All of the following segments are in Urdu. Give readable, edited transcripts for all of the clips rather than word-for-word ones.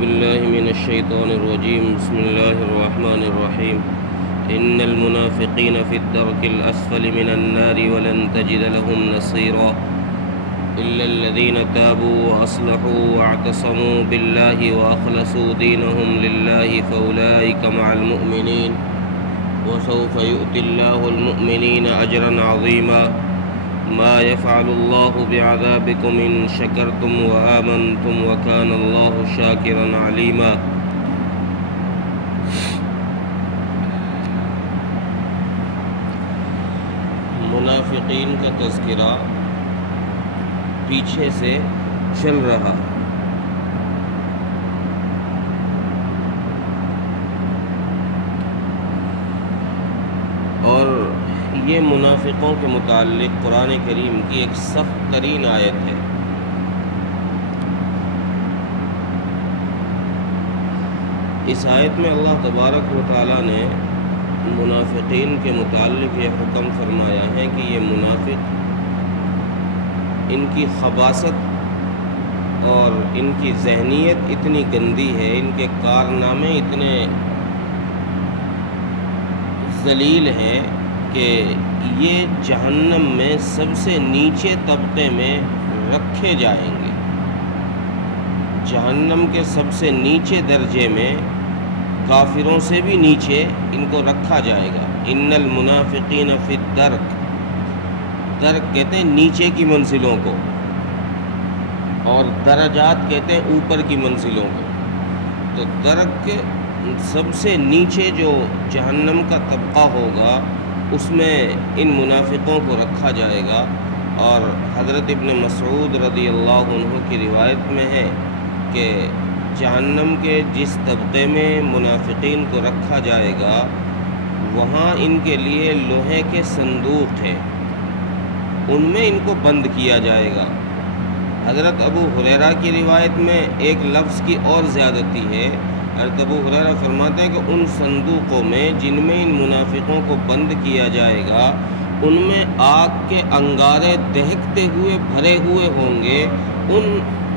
بالله من الشيطان الرجيم. بسم الله الرحمن الرحيم. إن المنافقين في الدرك الأسفل من النار ولن تجد لهم نصيرا إلا الذين تابوا وأصلحوا واعتصموا بالله وأخلصوا دينهم لله فأولئك مع المؤمنين وسوف يؤتي الله المؤمنين أجرا عظيما. ما يفعل الله بعذابكم إن شكرتم وآمنتم وكان الله شاكرا عليما. منافقین کا تذکرہ پیچھے سے چل رہا ہے. اور یہ منافقوں کے متعلق قرآن کریم کی ایک سخت ترین آیت ہے. اس آیت میں اللہ تبارک و تعالیٰ نے منافقین کے متعلق یہ حکم فرمایا ہے کہ یہ منافق، ان کی خباثت اور ان کی ذہنیت اتنی گندی ہے، ان کے کارنامے اتنے ذلیل ہیں کہ یہ جہنم میں سب سے نیچے طبقے میں رکھے جائیں گے. جہنم کے سب سے نیچے درجے میں، کافروں سے بھی نیچے ان کو رکھا جائے گا. ان المنافقین فی الدرک، درک کہتے ہیں نیچے کی منزلوں کو، اور درجات کہتے ہیں اوپر کی منزلوں کو. تو درک سب سے نیچے جو جہنم کا طبقہ ہوگا اس میں ان منافقوں کو رکھا جائے گا. اور حضرت ابن مسعود رضی اللہ عنہ کی روایت میں ہے کہ جہنم کے جس طبقے میں منافقین کو رکھا جائے گا وہاں ان کے لیے لوہے کے صندوق ہیں، ان میں ان کو بند کیا جائے گا. حضرت ابو ہریرہ کی روایت میں ایک لفظ کی اور زیادتی ہے. حضرت ابو ہریرہ فرماتے ہیں کہ ان صندوقوں میں جن میں ان منافقوں کو بند کیا جائے گا ان میں آگ کے انگارے دہکتے ہوئے بھرے ہوئے ہوں گے.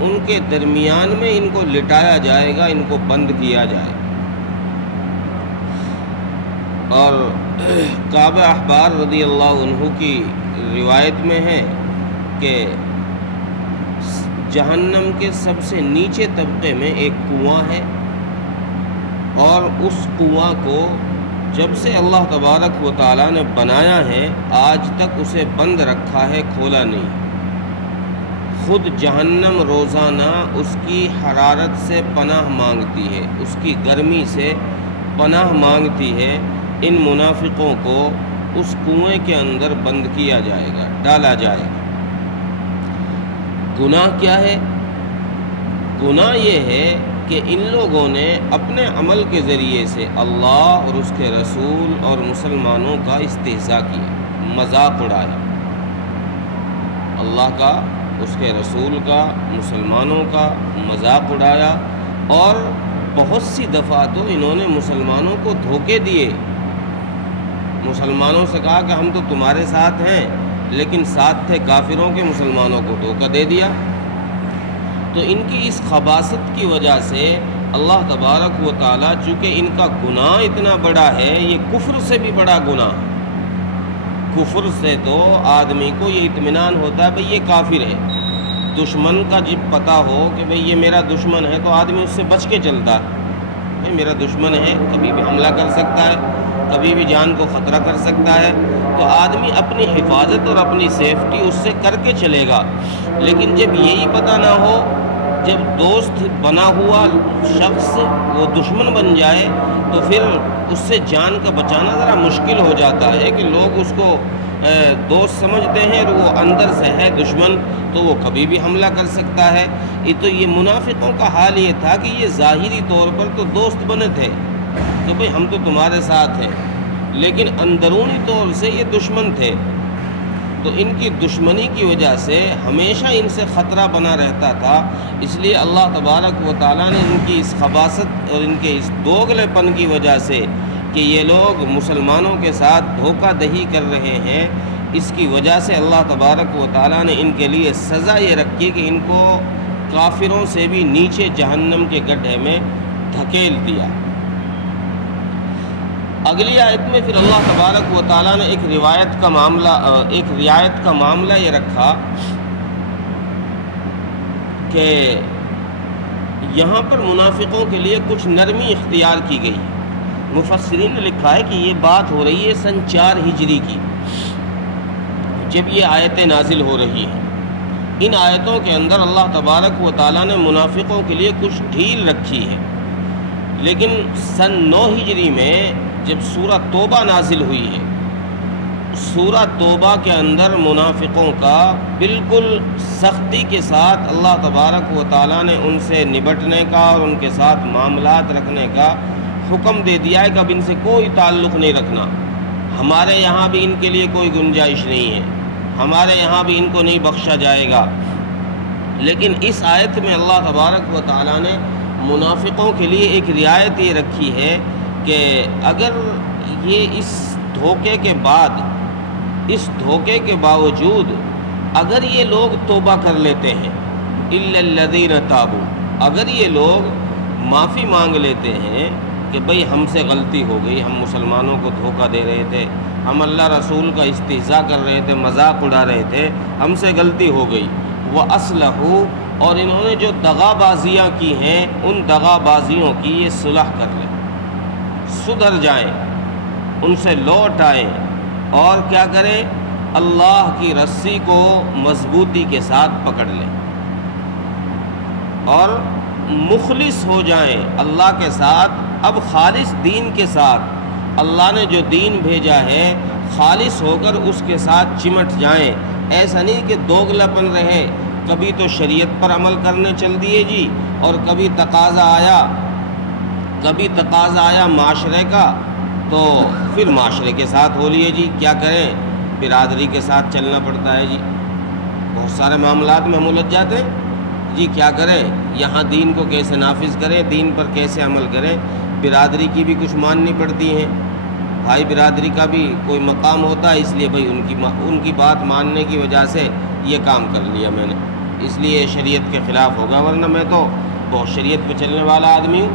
ان کے درمیان میں ان کو لٹایا جائے گا، ان کو بند کیا جائے گا. اور کعب احبار رضی اللہ عنہ کی روایت میں ہے کہ جہنم کے سب سے نیچے طبقے میں ایک کنواں ہے، اور اس کنواں کو جب سے اللہ تبارک و تعالیٰ نے بنایا ہے آج تک اسے بند رکھا ہے، کھولا نہیں. خود جہنم روزانہ اس کی حرارت سے پناہ مانگتی ہے، اس کی گرمی سے پناہ مانگتی ہے. ان منافقوں کو اس کنویں کے اندر بند کیا جائے گا، ڈالا جائے گا. گناہ کیا ہے؟ گناہ یہ ہے کہ ان لوگوں نے اپنے عمل کے ذریعے سے اللہ اور اس کے رسول اور مسلمانوں کا استہزاء کیا، مذاق اڑایا. اللہ کا، اس کے رسول کا، مسلمانوں کا مذاق اڑایا. اور بہت سی دفعہ تو انہوں نے مسلمانوں کو دھوکے دیے. مسلمانوں سے کہا کہ ہم تو تمہارے ساتھ ہیں، لیکن ساتھ تھے کافروں کے، مسلمانوں کو دھوکہ دے دیا. تو ان کی اس خباثت کی وجہ سے اللہ تبارک و تعالیٰ، چونکہ ان کا گناہ اتنا بڑا ہے، یہ کفر سے بھی بڑا گناہ. کفر سے تو آدمی کو یہ اطمینان ہوتا ہے بھئی یہ کافر ہے. دشمن کا جب پتہ ہو کہ بھئی یہ میرا دشمن ہے تو آدمی اس سے بچ کے چلتا ہے. بھئی میرا دشمن ہے، کبھی بھی حملہ کر سکتا ہے، کبھی بھی جان کو خطرہ کر سکتا ہے، تو آدمی اپنی حفاظت اور اپنی سیفٹی اس سے کر کے چلے گا. لیکن جب یہی پتہ نہ ہو، جب دوست بنا ہوا شخص وہ دشمن بن جائے تو پھر اس سے جان کا بچانا ذرا مشکل ہو جاتا ہے. کہ لوگ اس کو دوست سمجھتے ہیں اور وہ اندر سے ہے دشمن، تو وہ کبھی بھی حملہ کر سکتا ہے. تو یہ منافقوں کا حال یہ تھا کہ یہ ظاہری طور پر تو دوست بنے تھے کہ بھئی ہم تو تمہارے ساتھ ہیں، لیکن اندرونی طور سے یہ دشمن تھے. تو ان کی دشمنی کی وجہ سے ہمیشہ ان سے خطرہ بنا رہتا تھا. اس لیے اللہ تبارک و تعالیٰ نے ان کی اس خباثت اور ان کے اس دوغلے پن کی وجہ سے کہ یہ لوگ مسلمانوں کے ساتھ دھوکہ دہی کر رہے ہیں، اس کی وجہ سے اللہ تبارک و تعالیٰ نے ان کے لیے سزا یہ رکھی کہ ان کو کافروں سے بھی نیچے جہنم کے گڈھے میں دھکیل دیا۔ اگلی آیت میں پھر اللہ تبارک و تعالیٰ نے ایک رعایت کا معاملہ یہ رکھا کہ یہاں پر منافقوں کے لیے کچھ نرمی اختیار کی گئی۔ مفسرین نے لکھا ہے کہ یہ بات ہو رہی ہے سن 4 ہجری کی، جب یہ آیتیں نازل ہو رہی ہیں۔ ان آیتوں کے اندر اللہ تبارک و تعالیٰ نے منافقوں کے لیے کچھ ڈھیل رکھی ہے، لیکن سن 9 ہجری میں جب سورہ توبہ نازل ہوئی ہے، سورہ توبہ کے اندر منافقوں کا بالکل سختی کے ساتھ اللہ تبارک و تعالیٰ نے ان سے نبٹنے کا اور ان کے ساتھ معاملات رکھنے کا حکم دے دیا ہے کہ اب ان سے کوئی تعلق نہیں رکھنا، ہمارے یہاں بھی ان کے لیے کوئی گنجائش نہیں ہے، ہمارے یہاں بھی ان کو نہیں بخشا جائے گا۔ لیکن اس آیت میں اللہ تبارک و تعالیٰ نے منافقوں کے لیے ایک رعایت یہ رکھی ہے کہ اگر یہ اس دھوکے کے بعد، اس دھوکے کے باوجود اگر یہ لوگ توبہ کر لیتے ہیں، الا الذین تابوا، اگر یہ لوگ معافی مانگ لیتے ہیں کہ بھئی ہم سے غلطی ہو گئی، ہم مسلمانوں کو دھوکہ دے رہے تھے، ہم اللہ رسول کا استہزاء کر رہے تھے، مذاق اڑا رہے تھے، ہم سے غلطی ہو گئی، وَأَصْلَحُوا، اور انہوں نے جو دغا بازیاں کی ہیں ان دغا بازیوں کی یہ صلح کر لیں، سدھر جائیں، ان سے لوٹ آئیں، اور کیا کریں؟ اللہ کی رسی کو مضبوطی کے ساتھ پکڑ لیں اور مخلص ہو جائیں اللہ کے ساتھ، اب خالص دین کے ساتھ، اللہ نے جو دین بھیجا ہے خالص ہو کر اس کے ساتھ چمٹ جائیں۔ ایسا نہیں کہ دوگلاپن رہے، کبھی تو شریعت پر عمل کرنے چل دیے جی، اور کبھی تقاضا آیا معاشرے کا تو پھر معاشرے کے ساتھ ہو لیے جی، کیا کریں، برادری کے ساتھ چلنا پڑتا ہے جی، بہت سارے معاملات میں ہم الجھ جاتے ہیں جی، کیا کریں، یہاں دین کو کیسے نافذ کریں، دین پر کیسے عمل کریں، برادری کی بھی کچھ ماننی پڑتی ہیں، بھائی برادری کا بھی کوئی مقام ہوتا ہے، اس لیے بھائی ان کی بات ماننے کی وجہ سے یہ کام کر لیا میں نے، اس لیے شریعت کے خلاف ہوگا، ورنہ میں تو بہت شریعت پہ چلنے والا آدمی ہوں،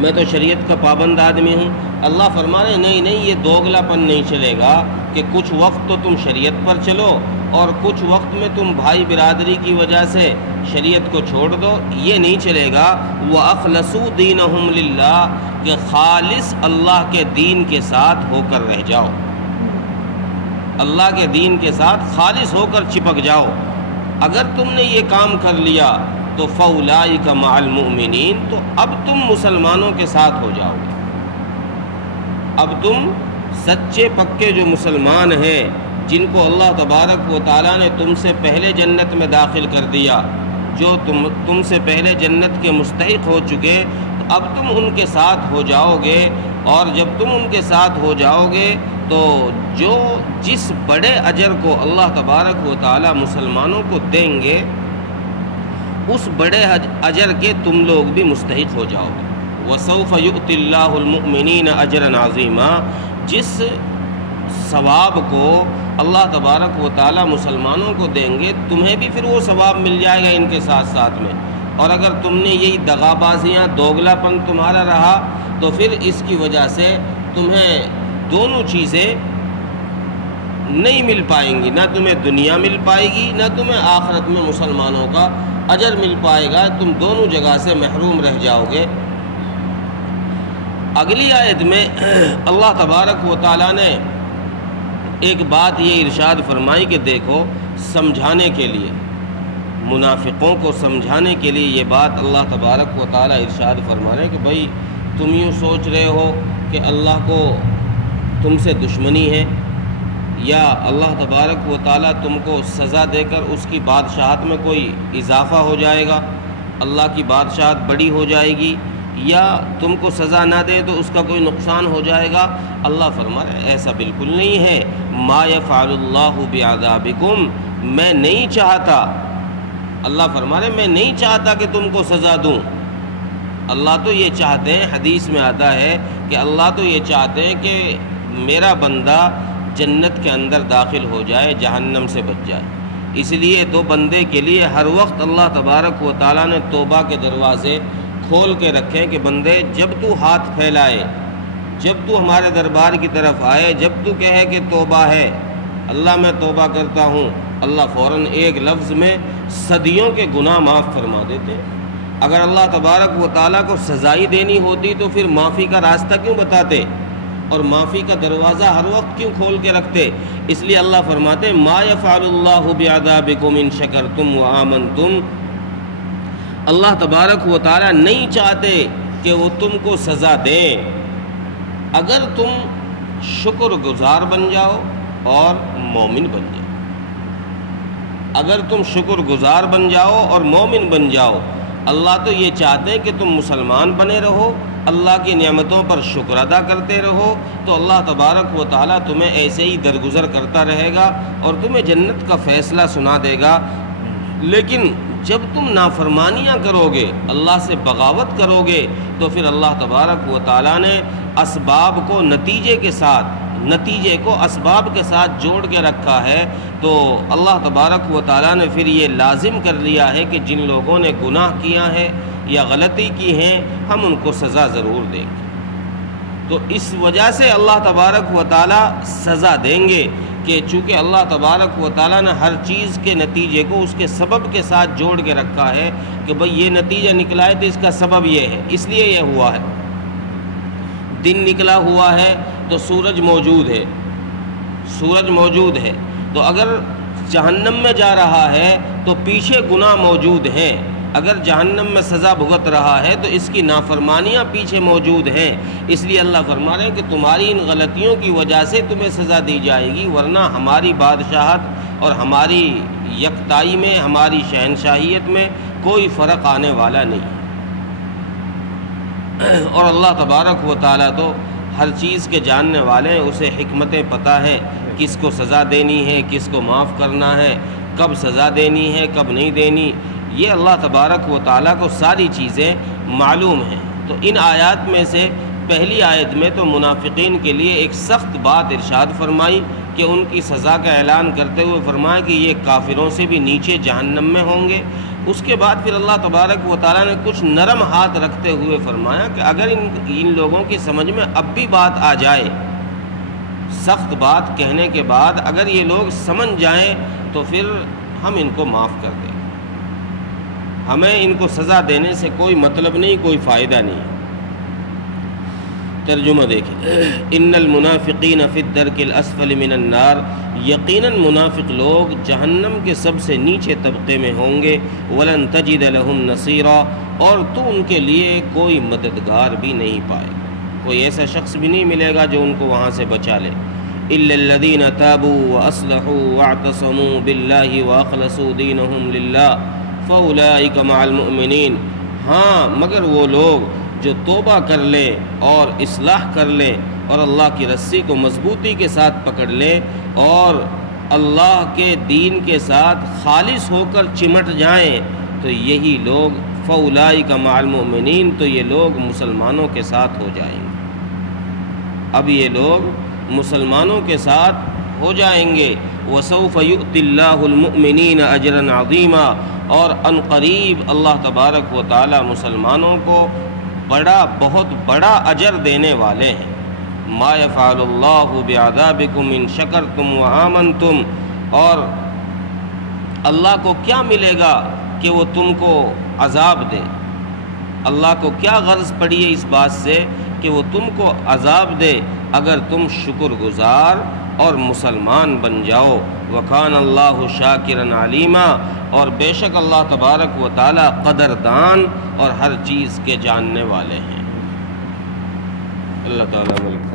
میں تو شریعت کا پابند آدمی ہوں۔ اللہ فرما رہے نہیں، یہ دوگلاپن نہیں چلے گا کہ کچھ وقت تو تم شریعت پر چلو اور کچھ وقت میں تم بھائی برادری کی وجہ سے شریعت کو چھوڑ دو، یہ نہیں چلے گا۔ وَأَخْلَصُوا دِينَهُمْ لِلَّهِ، کہ خالص اللہ کے دین کے ساتھ ہو کر رہ جاؤ، اللہ کے دین کے ساتھ خالص ہو کر چپک جاؤ۔ اگر تم نے یہ کام کر لیا تو فَأُولَٰئِكَ مَعَ الْمُؤْمِنِينَ، تو اب تم مسلمانوں کے ساتھ ہو جاؤ گے، اب تم سچے پکے جو مسلمان ہیں جن کو اللہ تبارک و تعالیٰ نے تم سے پہلے جنت میں داخل کر دیا، جو تم سے پہلے جنت کے مستحق ہو چکے، تو اب تم ان کے ساتھ ہو جاؤ گے، اور جب تم ان کے ساتھ ہو جاؤ گے تو جس بڑے اجر کو اللہ تبارک و تعالیٰ مسلمانوں کو دیں گے اس بڑے اجر کے تم لوگ بھی مستحق ہو جاؤ گے۔ وَسَوْفَ يُؤْتِ اللَّهُ الْمُؤْمِنِينَ أَجْرًا عَظِيمًا، جس ثواب کو اللہ تبارک و تعالیٰ مسلمانوں کو دیں گے تمہیں بھی پھر وہ ثواب مل جائے گا ان کے ساتھ ساتھ میں، اور اگر تم نے یہی دغا بازیاں، دوگلاپن تمہارا رہا تو پھر اس کی وجہ سے تمہیں دونوں چیزیں نہیں مل پائیں گی، نہ تمہیں دنیا مل پائے گی نہ تمہیں آخرت میں مسلمانوں کا اجر مل پائے گا، تم دونوں جگہ سے محروم رہ جاؤ گے۔ اگلی آیت میں اللہ تبارک و تعالیٰ نے ایک بات یہ ارشاد فرمائی کہ دیکھو، سمجھانے کے لیے، منافقوں کو سمجھانے کے لیے یہ بات اللہ تبارک و تعالیٰ ارشاد فرما رہے ہیں کہ بھائی تم یوں سوچ رہے ہو کہ اللہ کو تم سے دشمنی ہے، یا اللہ تبارک و تعالیٰ تم کو سزا دے کر اس کی بادشاہت میں کوئی اضافہ ہو جائے گا، اللہ کی بادشاہت بڑی ہو جائے گی، یا تم کو سزا نہ دے تو اس کا کوئی نقصان ہو جائے گا۔ اللہ فرما رہے ایسا بالکل نہیں ہے، ما یفعل اللہ بعذابکم، میں نہیں چاہتا، اللہ فرما رہے میں نہیں چاہتا کہ تم کو سزا دوں، اللہ تو یہ چاہتے ہیں، حدیث میں آتا ہے کہ اللہ تو یہ چاہتے ہیں کہ میرا بندہ جنت کے اندر داخل ہو جائے، جہنم سے بچ جائے، اس لیے تو بندے کے لیے ہر وقت اللہ تبارک و تعالیٰ نے توبہ کے دروازے کھول کے رکھے کہ بندے جب تو ہاتھ پھیلائے، جب تو ہمارے دربار کی طرف آئے، جب تو کہے کہ توبہ ہے، اللہ میں توبہ کرتا ہوں، اللہ فوراً ایک لفظ میں صدیوں کے گناہ معاف فرما دیتے۔ اگر اللہ تبارک و تعالیٰ کو سزائی دینی ہوتی تو پھر معافی کا راستہ کیوں بتاتے اور معافی کا دروازہ ہر وقت کیوں کھول کے رکھتے؟ اس لیے اللہ فرماتے ما یفعل اللہ بعذابکم ان شکرتم وآمنتم، اللہ تبارک و تعالیٰ نہیں چاہتے کہ وہ تم کو سزا دیں اگر تم شکر گزار بن جاؤ اور مومن بن جاؤ۔ اگر تم شکر گزار بن جاؤ اور مومن بن جاؤ، اللہ تو یہ چاہتے ہیں کہ تم مسلمان بنے رہو، اللہ کی نعمتوں پر شکر ادا کرتے رہو، تو اللہ تبارک و تعالیٰ تمہیں ایسے ہی درگزر کرتا رہے گا اور تمہیں جنت کا فیصلہ سنا دے گا۔ لیکن جب تم نافرمانیاں کرو گے، اللہ سے بغاوت کرو گے، تو پھر اللہ تبارک و تعالیٰ نے اسباب کو نتیجے کو اسباب کے ساتھ جوڑ کے رکھا ہے، تو اللہ تبارک و تعالیٰ نے پھر یہ لازم کر لیا ہے کہ جن لوگوں نے گناہ کیا ہے یا غلطی کی ہیں ہم ان کو سزا ضرور دیں گے۔ تو اس وجہ سے اللہ تبارک و تعالیٰ سزا دیں گے کہ چونکہ اللہ تبارک و تعالیٰ نے ہر چیز کے نتیجے کو اس کے سبب کے ساتھ جوڑ کے رکھا ہے کہ بھئی یہ نتیجہ نکلا ہے تو اس کا سبب یہ ہے، اس لیے یہ ہوا ہے۔ دن نکلا ہوا ہے تو سورج موجود ہے، تو اگر جہنم میں جا رہا ہے تو پیچھے گناہ موجود ہیں، اگر جہنم میں سزا بھگت رہا ہے تو اس کی نافرمانیاں پیچھے موجود ہیں۔ اس لیے اللہ فرما رہے ہیں کہ تمہاری ان غلطیوں کی وجہ سے تمہیں سزا دی جائے گی، ورنہ ہماری بادشاہت اور ہماری یکتائی میں، ہماری شہنشاہیت میں کوئی فرق آنے والا نہیں ہے۔ اور اللہ تبارک و تعالیٰ تو ہر چیز کے جاننے والے ہیں، اسے حکمتیں پتہ ہیں، کس کو سزا دینی ہے، کس کو معاف کرنا ہے، کب سزا دینی ہے، کب نہیں دینی، یہ اللہ تبارک و تعالیٰ کو ساری چیزیں معلوم ہیں۔ تو ان آیات میں سے پہلی آیت میں تو منافقین کے لیے ایک سخت بات ارشاد فرمائی کہ ان کی سزا کا اعلان کرتے ہوئے فرمایا کہ یہ کافروں سے بھی نیچے جہنم میں ہوں گے۔ اس کے بعد پھر اللہ تبارک و تعالیٰ نے کچھ نرم ہاتھ رکھتے ہوئے فرمایا کہ اگر ان لوگوں کی سمجھ میں اب بھی بات آ جائے، سخت بات کہنے کے بعد اگر یہ لوگ سمجھ جائیں تو پھر ہم ان کو معاف کر دیں، ہمیں ان کو سزا دینے سے کوئی مطلب نہیں، کوئی فائدہ نہیں۔ ترجمہ دیکھیں، ان المنافقین فی الدرک الاسفل من النار، یقیناً منافق لوگ جہنم کے سب سے نیچے طبقے میں ہوں گے، ولن تجد لهم نصیرا، اور تو ان کے لیے کوئی مددگار بھی نہیں پائے گا، کوئی ایسا شخص بھی نہیں ملے گا جو ان کو وہاں سے بچا لے۔ الا الذین تابوا واصلحوا واعتصموا باللہ واخلصوا دینہم للہ فاولئک مع المؤمنین، ہاں مگر وہ لوگ جو توبہ کر لیں اور اصلاح کر لیں اور اللہ کی رسی کو مضبوطی کے ساتھ پکڑ لیں اور اللہ کے دین کے ساتھ خالص ہو کر چمٹ جائیں، تو یہی لوگ فاولئک مع المؤمنین، تو یہ لوگ مسلمانوں کے ساتھ ہو جائیں گے۔ اب یہ لوگ مسلمانوں کے ساتھ ہو جائیں گے۔ وسوف یؤتی اللہ المؤمنین اجرا عظیما، اور ان قریب اللہ تبارک و تعالی مسلمانوں کو بہت بڑا اجر دینے والے ہیں۔ ما یفعل اللہ بعذابکم ان شکرتم وآمنتم، اور اللہ کو کیا ملے گا کہ وہ تم کو عذاب دے، اللہ کو کیا غرض پڑی ہے اس بات سے کہ وہ تم کو عذاب دے اگر تم شکر گزار اور مسلمان بن جاؤ۔ وکان اللہ شاکرا علیما، اور بے شک اللہ تبارک و تعالی قدردان اور ہر چیز کے جاننے والے ہیں۔ اللہ تعالیٰ ملک